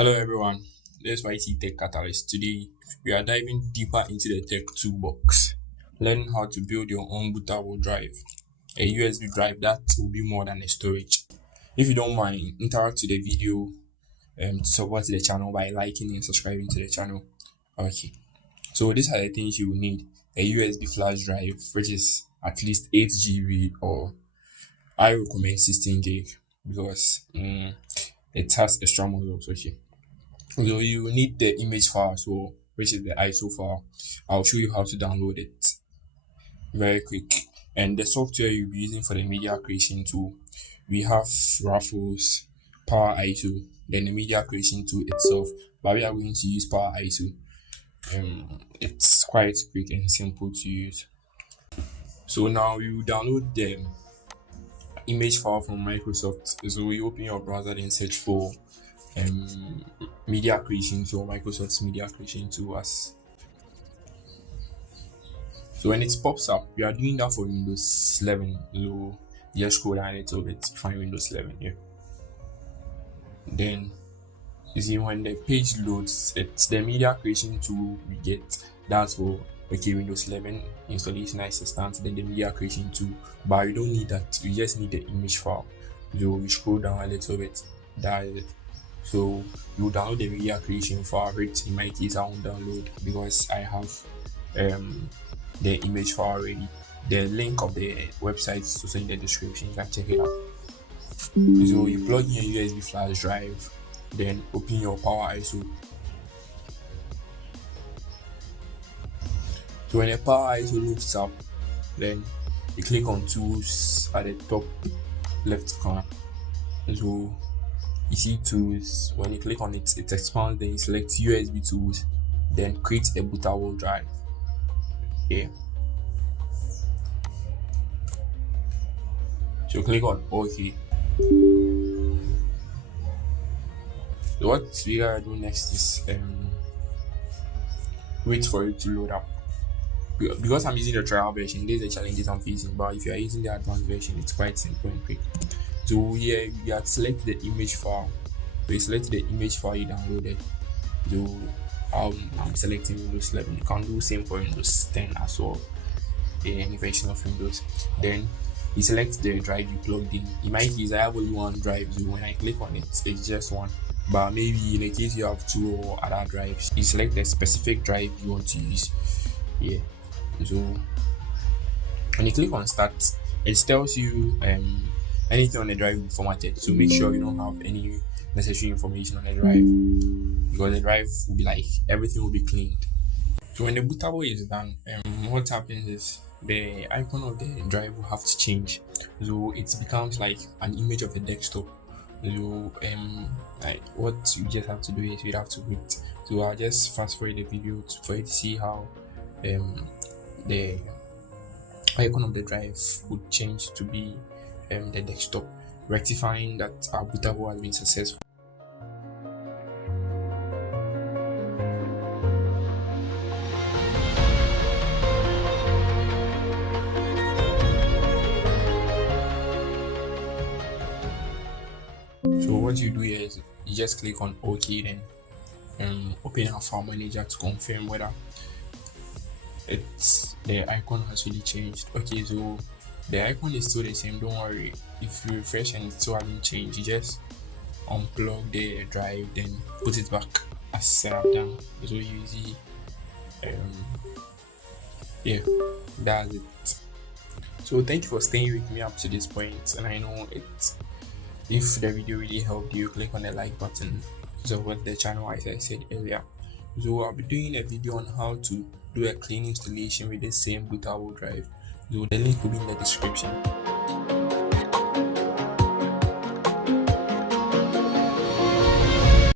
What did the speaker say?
Hello everyone, this is YT Tech Catalyst. Today we are diving deeper into the tech toolbox, learning how to build your own bootable drive, a USB drive that will be more than a storage. If you don't mind, interact to the video to support the channel by liking and subscribing to the channel. Okay, so these are the things you will need: a USB flash drive, which is at least 8 GB, or I recommend 16 gig because it has extra modules. Okay. So you will need the image file as well, which is the ISO file. I'll show you how to download it very quick. And the software you'll be using for the media creation tool, we have Raffles, Power ISO, then the media creation tool itself. But we are going to use Power ISO. It's quite quick and simple to use. So now you will download the image file from Microsoft. So you open your browser and search for media creation tool, Microsoft's media creation tool. As so when it pops up, we are doing that for Windows 11. So just scroll down a little bit to find Windows 11 here. Then you see when the page loads, it's the media creation tool we get. That's for Windows 11 installation assistant, then the media creation tool. But you don't need that, you just need the image file. So we scroll down a little bit, that is it. So you download the media creation file, which in my case I won't download because I have the image file already. The link of the website is also in the description, you can check it out. So you plug in your USB flash drive, then open your Power ISO. So when the Power ISO loads up, then you click on tools at the top left corner. So you see tools. When you click on it, it expands. Then you select USB tools, then create a bootable drive. Okay. So click on OK. So what we gotta do next is wait for it to load up. Because I'm using the trial version, there's the challenges I'm facing. But if you are using the advanced version, it's quite simple and quick. So here you have to select the image file. So you select the image file you downloaded. So I'm selecting Windows 11. You can do same for Windows 10 as well, any version of Windows. Then you select the drive you plugged in. In my case, I have only one drive. So when I click on it, it's just one. But maybe in a case you have two or other drives, you select the specific drive you want to use. Yeah. So when you click on start, it tells you anything on the drive will be formatted, so make sure you don't have any necessary information on the drive, because the drive will be like everything will be cleaned. So when the bootable is done, what happens is the icon of the drive will have to change, so it becomes like an image of a desktop. So like what you just have to do is you have to wait. So I'll just fast forward the video for you to see how the icon of the drive would change to be the desktop, rectifying that our bootable has been successful. So what you do here is you just click on OK, then open our file manager to confirm whether the icon has really changed. Okay, so the icon is still the same, don't worry. If you refresh and it still hasn't changed, you just unplug the drive, then put it back as set up down. So easy. Yeah, that's it. So thank you for staying with me up to this point, and I know it. If the video really helped you, click on the like button to support the channel, as I said earlier. So I'll be doing a video on how to do a clean installation with the same bootable drive. So the link will be in the description.